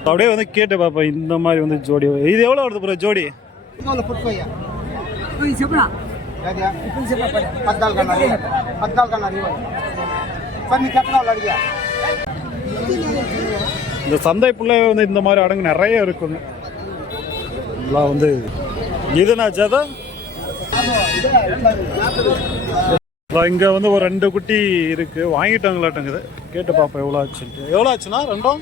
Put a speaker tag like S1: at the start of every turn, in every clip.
S1: அப்படியே வந்து கேட்டு பாப்பா இந்த மாதிரி வந்து ஜோடி. இது எவ்வளவு வருது ப்ரோ. ஜோடி இந்த சந்தை பிள்ளை வந்து இந்த மாதிரி அடங்கு நிறைய இருக்குங்க வந்து இதுனா ஜதா? இங்கே வந்து ஒரு ரெண்டு குட்டி இருக்குது வாங்கிட்டாங்களாட்டங்குது. கேட்டு பார்ப்போம் எவ்வளோ ஆச்சுன்ட்டு எவ்வளோ ஆச்சுன்னா ரெண்டும்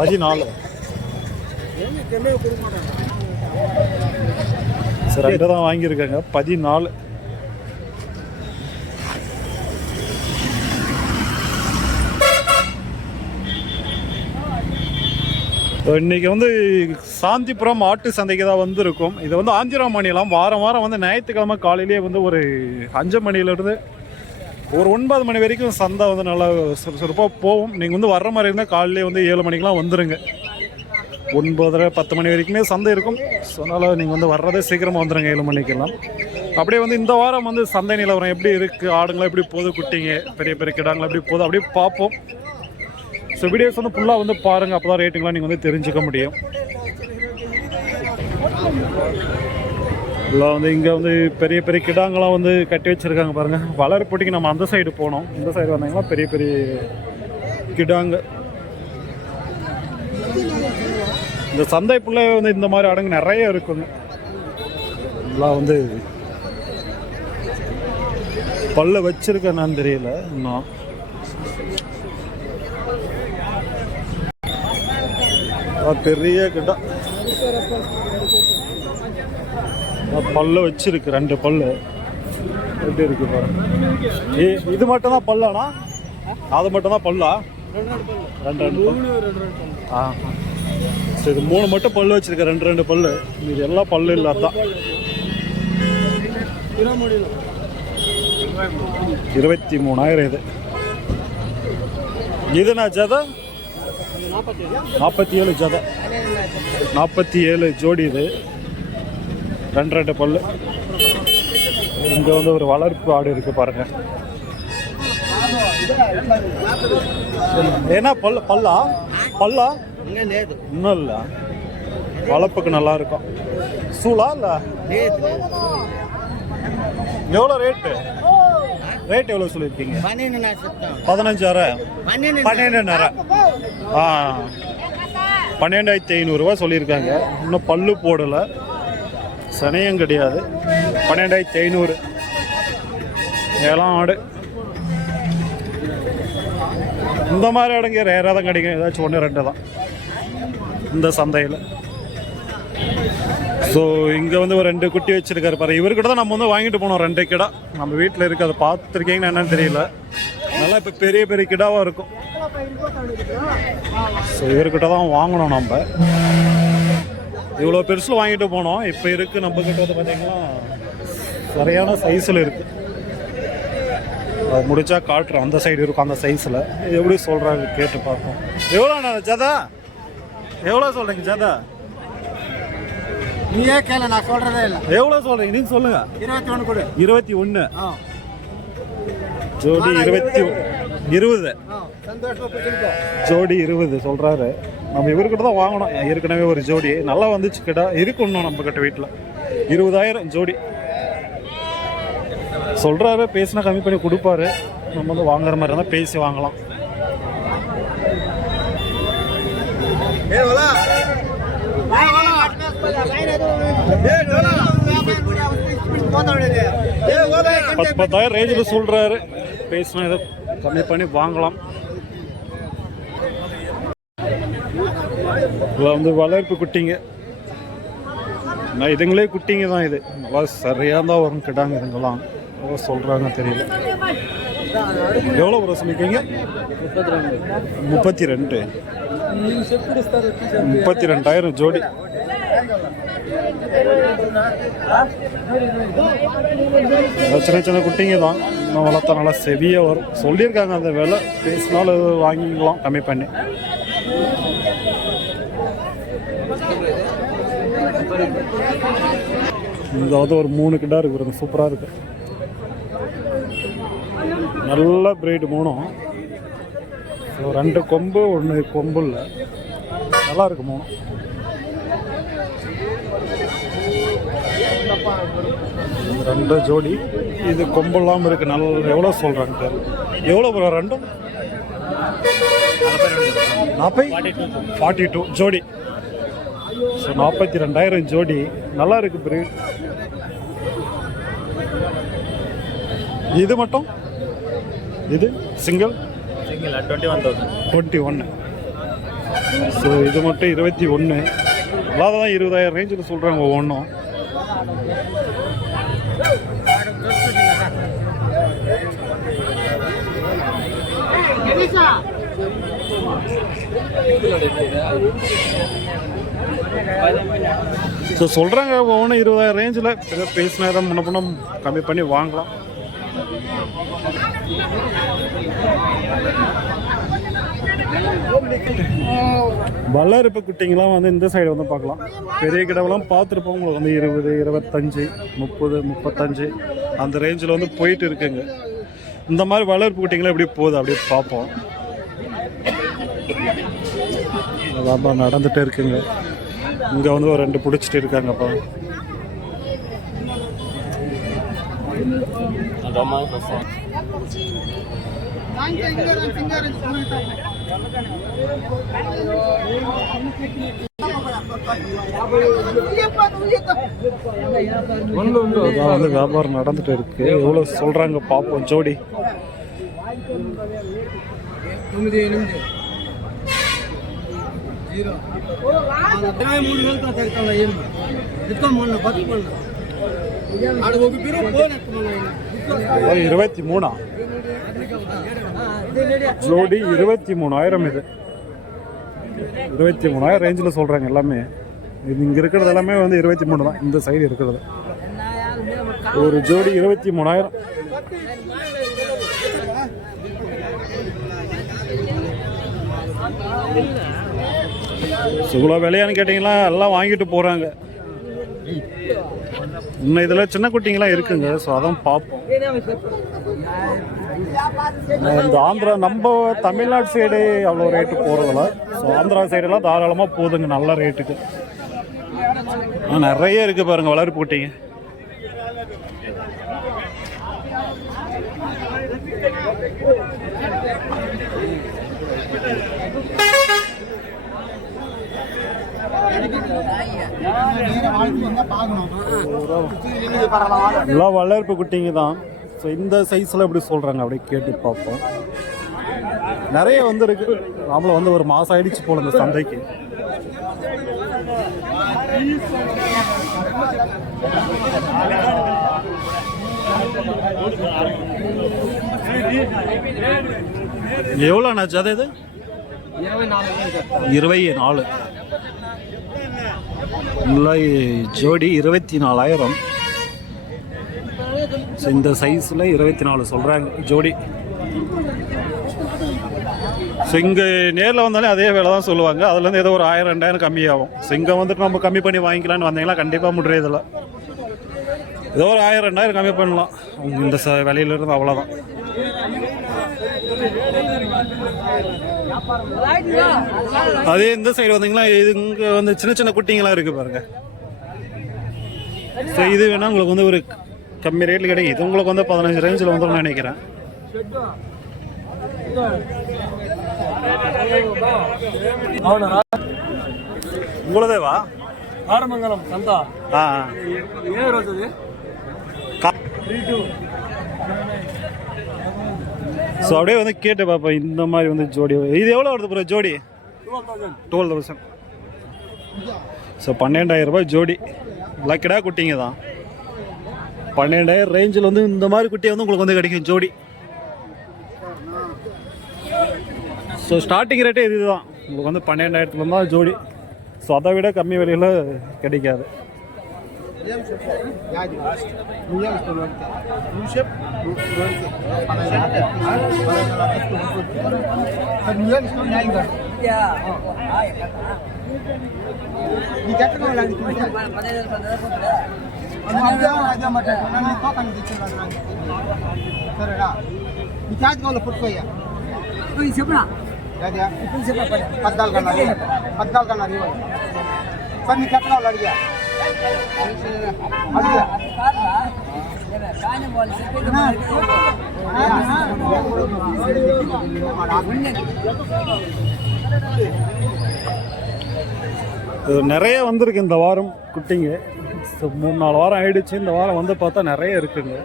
S1: பதினாலு. சரி ரெண்டு தான் வாங்கியிருக்காங்க. பதினாலு. இன்னைக்கு வந்து சாந்திபுரம் ஆட்டு சந்தைக்கு தான் வந்திருக்கும். இது வந்து ஆந்திரா மாநிலம் வாரம் வாரம் வந்து ஞாயிற்றுக்கிழமை காலையிலேயே வந்து ஒரு அஞ்சு மணிலேருந்து ஒரு ஒன்பது மணி வரைக்கும் சந்தை வந்து நல்லா சுறுசுறுப்பாக போகும். நீங்கள் வந்து வர்ற மாதிரி இருந்தால் காலையிலே வந்து ஏழு மணிக்கெலாம் வந்துடுங்க ஒன்பதரை பத்து மணி வரைக்குமே சந்தை இருக்கும். ஸோ அதனால் நீங்கள் வந்து வர்றதே சீக்கிரமாக வந்துடுங்க ஏழு மணிக்கெல்லாம். அப்படியே வந்து இந்த வாரம் வந்து சந்தை நிலவரம் எப்படி இருக்குது ஆடுங்களாம் எப்படி போகுது? குட்டிங்க பெரிய பெரிய கிடாங்களாம் எப்படி போகுது? அப்படியே பார்ப்போம். ஸோ வீடியோஸ் வந்து ஃபுல்லாக வந்து பாருங்கள் அப்போ தான் ரேட்டிங்லாம் நீங்கள் வந்து தெரிஞ்சுக்க முடியும். எல்லாம் வந்து இங்கே வந்து பெரிய பெரிய கிடாங்கெல்லாம் வந்து கட்டி வச்சுருக்காங்க பாருங்கள் வளர்ப்பட்டிக்கு நம்ம அந்த சைடு போனோம். இந்த சைடு வந்தீங்கன்னா பெரிய பெரிய கிடாங்க. இந்த சந்தை பிள்ளை வந்து இந்த மாதிரி அடங்கு நிறைய இருக்குங்க. எல்லாம் வந்து பல்ல வச்சிருக்கேன்னு தெரியல. இன்னும் பெரிய கிட்ட பல்ல வச்சிருக்கு ரெண்டு பல்லு எப்படி இருக்கு பாருங்க இது மட்டும் தான் பல்லானா அது மட்டும் தான் பல்லா ரெண்டு ரெண்டு ஆ சரி இது மூணு மட்டும் பல்லு வச்சிருக்க ரெண்டு ரெண்டு பல்லு இது எல்லாம் பல்லு இல்லை அதான் இருபத்தி மூணாயிரம் இது இதுனா ஜதம் நாற்பத்தி ஏழு ஜதை. நாற்பத்தி ஏழு ஜோடி இது. ரெண்டு ரெண்டு பல் இங்கே வந்து ஒரு வளர்ப்பு ஆடு இருக்குது பாருங்கள் ஏன்னா பல் பல்லா? பல்லா? இன்னும் இல்லை. வளர்ப்புக்கு நல்லா இருக்கும். சூளா இல்லை? எவ்வளோ ரேட்டு ரேட் எவ்வளோ சொல்லியிருக்கீங்க? பதினஞ்சாயிரம்? பன்னெண்டாயிரம் ஆ. பன்னெண்டாயிரத்தி ஐநூறுரூவா சொல்லியிருக்காங்க. இன்னும் பல்லு போடலை. சனையும் கிடையாது. பன்னெண்டாயிரத்தி ஐநூறு. ஏழாம் ஆடு. இந்த மாதிரி இடங்க ரேராக தான் கிடைக்கும். ஏதாச்சும் ஒன்று ரெண்டு தான். இந்த சந்தையில். ஸோ இங்கே வந்து ஒரு ரெண்டு குட்டி வச்சிருக்காரு பாரு. இவர்கிட்ட தான் நம்ம வந்து வாங்கிட்டு போனோம் ரெண்டு கிடா. நம்ம வீட்டில் இருக்கு அதை பார்த்துருக்கீங்கன்னு என்னன்னு தெரியல. நல்லா இப்போ பெரிய பெரிய கிடாவாக இருக்கும். ஸோ இவர்கிட்ட தான் வாங்கணும் நம்ம. இவ்வளோ பெருசில் வாங்கிட்டு போனோம். இப்போ இருக்கு நம்ம கிட்ட வந்து பார்த்தீங்கன்னா சரியான சைஸில் இருக்கு. அது முடிச்சா காட்டுறோம் அந்த சைடு இருக்கும் அந்த சைஸில் எப்படி சொல்கிறாங்க கேட்டு பார்ப்போம். எவ்வளோண்ணா ஜதா? எவ்வளோ சொல்கிறீங்க ஜதா?
S2: நீயே கேளு நான் சொல்றதே இல்லை.
S1: எவ்வளோ சொல்கிறீங்க நீங்கள் சொல்லுங்கள்
S2: இருபத்தி ஒன்று கொடு.
S1: இருபத்தி
S2: ஆ.
S1: ஜோடி இருபத்தி இருபது. ஜோடி இருபது சொல்கிறாரு நம்ம இவர்கிட்ட தான் வாங்கணும். ஏற்கனவே ஒரு ஜோடி. நல்லா வந்துச்சு கிட்ட இருக்கு இன்னும் நம்ம கிட்ட வீட்டில் இருபதாயிரம் ஜோடி. சொல்கிறாரு பேசினா கம்மி பண்ணி கொடுப்பாரு. நம்ம வந்து வாங்குற மாதிரி இருந்தால் பேசி வாங்கலாம். பத்து பத்தாயிரம் ரேஞ்சில் சொல்கிறாரு பேசினா ஏதோ கம்மி பண்ணி வாங்கலாம். இதில் வந்து வளர்ப்பு குட்டிங்க. நான் இதுங்களே குட்டிங்க தான் இது. நல்லா சரியாக தான் வரும் கிட்டாங்க இதுங்கெல்லாம் எவ்வளோ சொல்கிறாங்க தெரியல. எவ்வளோ ப்ரோ சொல்லியிருக்கீங்க முப்பத்தி ரெண்டு. முப்பத்தி ரெண்டாயிரம் ஜோடி. சின்ன சின்ன குட்டிங்க தான். இன்னும் வளர்த்தா நல்லா செவியாக வரும். சொல்லியிருக்காங்க அந்த விலை. பேசினாலும் வாங்கிக்கலாம். கம்மி பண்ணி. இதாவது ஒரு மூணு கிட்டா இருக்கு சூப்பராக இருக்கு. நல்ல பிரீடு மூணும். ரெண்டு கொம்பு ஒன்று கொம்பு இல்லை. நல்லா இருக்கு மூணும். ரெண்டு ஜோடி. இது கொம்பு இல்லாமல் இருக்கு. நல்ல எவ்வளோ சொல்கிறாங்க தெரியல. எவ்வளோ ப்ரோ ரெண்டும்? நாற்பது ஃபார்ட்டி டூ ஜோடி. ஸோ நாற்பத்தி ரெண்டாயிரம் ஜோடி. நல்லா இருக்கு பிரீட் இது மட்டும்? இது? Single
S3: single twenty one thousand
S1: twenty ஒன்று ஸோ இது மட்டும் இருபத்தி ஒன்று இல்லாத தான் இருபதாயிரம் ரேஞ்சில் சொல்கிறாங்க ஒவ்வொன்றும். ஸோ சொல்கிறாங்க ஒவ்வொன்று இருபதாயிரம் ரேஞ்சில் ஏதோ பேசினா தான் முன்ன கம்மி பண்ணி வாங்கலாம். வல்லறுப்பு குட்டிங்கெல்லாம் வந்து இந்த சைடு வந்து பார்க்கலாம். பெரிய கிடவெல்லாம் பார்த்துருப்போம். உங்களுக்கு வந்து இருபது இருபத்தஞ்சு முப்பது முப்பத்தஞ்சு அந்த ரேஞ்சில் வந்து போயிட்டு இருக்குங்க. இந்த மாதிரி வளர்ப்பு குட்டிங்களாம் எப்படி போகுது அப்படியே பார்ப்போம். வியாபாரம் நடந்துகிட்டே இருக்குங்க. இங்கே வந்து ஒரு ரெண்டு பிடிச்சிட்டு இருக்காங்கப்பா. இதான் வந்து வியாபாரம் நடந்துட்டு இருக்கு எவ்வளோ சொல்கிறாங்க பார்ப்போம் ஜோடி
S2: తొమ్మిది ఎనిమిది జీరో ఇరవై మూడు వేలతో తగ్గుతాం ఏం ఎత్తుకోమన్నా బతుకుమన్నా ఆడ ఒక బిరు ఫోన్ ఎత్తమన్నా
S1: ஓ, இருபத்தி மூணா ஜோடி இருபத்தி மூணாயிரம் இது. இருபத்தி மூணாயிரம் ரேஞ்சில் சொல்கிறாங்க எல்லாமே. இது இங்கே இருக்கிறது எல்லாமே வந்து இருபத்தி மூணு தான். இந்த சைடு இருக்கிறது. ஒரு ஜோடி இருபத்தி மூணாயிரம். இவ்வளோ விலையான்னு கேட்டிங்களா? எல்லாம் வாங்கிட்டு போகிறாங்க இன்னும் இதில் சின்ன குட்டிங்களாம் இருக்குங்க. ஸோ அதான் பார்ப்போம் இந்த ஆந்திரா நம்ம தமிழ்நாடு சைடு அவ்வளோ ரேட்டு போகிறதில்ல ஸோ ஆந்திரா சைடெல்லாம் தாராளமாக போகுதுங்க நல்ல ரேட்டுக்கு நிறைய இருக்குது பாருங்கள் வளர்ப்பு குட்டிங்க. எல்லாம் வளர்ப்பு குட்டிங்க தான். ஸோ இந்த சைஸில் எப்படி சொல்கிறாங்க அப்படியே கேட்டு பார்ப்போம். நிறைய வந்து இருக்கு நாமளும் வந்து ஒரு மாதம் ஆயிடுச்சு போல இந்த சந்தைக்கு. எவ்வளோ அண்ணாச்சு அதே இது? இருபை நாலு. ஜோடி இருபத்தி நாலாயிரம். ஸோ இந்த சைஸில் இருபத்தி நாலு சொல்கிறாங்க ஜோடி. ஸோ இங்கே நேரில் வந்தாலே அதே வேலை தான் சொல்லுவாங்க. அதுலேருந்து ஏதோ ஒரு ஆயிரம் ரெண்டாயிரம் கம்மியாகும் ஸோ இங்கே வந்துட்டு நம்ம கம்மி பண்ணி வாங்கிக்கலாம்னு வந்தீங்கன்னா கண்டிப்பாக முடியறதில்ல ஏதோ ஒரு ஆயிரம் ரெண்டாயிரம் கம்மி பண்ணலாம். இந்த ச விலையிலிருந்து அவ்வளோதான் அதே இந்த சைடு வந்தீங்கன்னா இது இங்கே வந்து சின்ன சின்ன குட்டிங்களாம் இருக்குது பாருங்கள் ஸோ இது வேணால் உங்களுக்கு வந்து ஒரு கம்மி ரேட்டில் கிடைக்குது. உங்களுக்கு வந்து பதினஞ்சு ரேஞ்சில் வந்துடும் நினைக்கிறேன். உங்களதேவா?
S2: ஆரமங்கலம் சந்தா.
S1: ஆ
S2: ஏ ரோஸ்
S1: ஸோ அப்படியே வந்து கேட்டு பார்ப்பேன் இந்த மாதிரி வந்து ஜோடி. இது எவ்வளோ வருது ப்ரோ ஜோடி? டுவெல் தௌசண்ட் ஸோ பன்னெண்டாயிரம் ரூபாய் ஜோடி. லக்கடாக குட்டிங்க தான். பன்னெண்டாயிரம் ரேஞ்சில் வந்து இந்த மாதிரி குட்டியை வந்து உங்களுக்கு வந்து கிடைக்கும் ஜோடி. ஸோ ஸ்டார்டிங் ரேட்டே இதுதான். உங்களுக்கு வந்து பன்னெண்டாயிரத்துல தான் ஜோடி. ஸோ அதை விட கம்மி விலையில் கிடைக்காது.
S2: సరేనా ఈ ఛార్జ్ కావాలి పుట్టుకోయ్యా
S4: చెప్పరా
S2: అదే పద్నాలుగు అన్నారు పద్నాలుగు అన్నారు ఇవ్వండి సార్ మీకు ఎట్లా వాళ్ళు అడిగా అడిగా
S1: இது நிறைய வந்திருக்கு இந்த வாரம் குட்டிங்க. மூணு நாலு வாரம் ஆயிடுச்சு. இந்த வாரம் வந்து பார்த்தா நிறைய இருக்குங்க.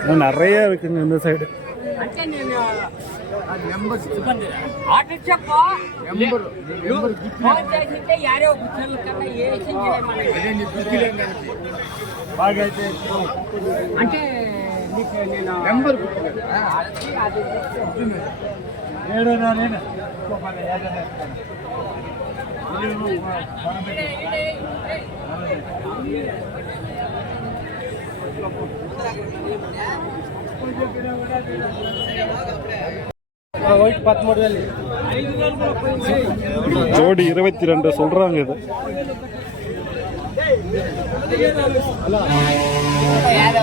S1: இன்னும் நிறைய இருக்குங்க இந்த சைடு
S4: అంటే నేను ఆర్డర్ చెప్పు ఫోన్ చేసింటే యారో గుర్తులు కన్నా వేసి అంటే మీకు నేను నెంబర్ అది అది
S2: వైట్ పదమూడు వేలు
S1: ஜோடி இருபத்தி ரெண்டு சொல்றாங்க இது
S2: ಯಾರು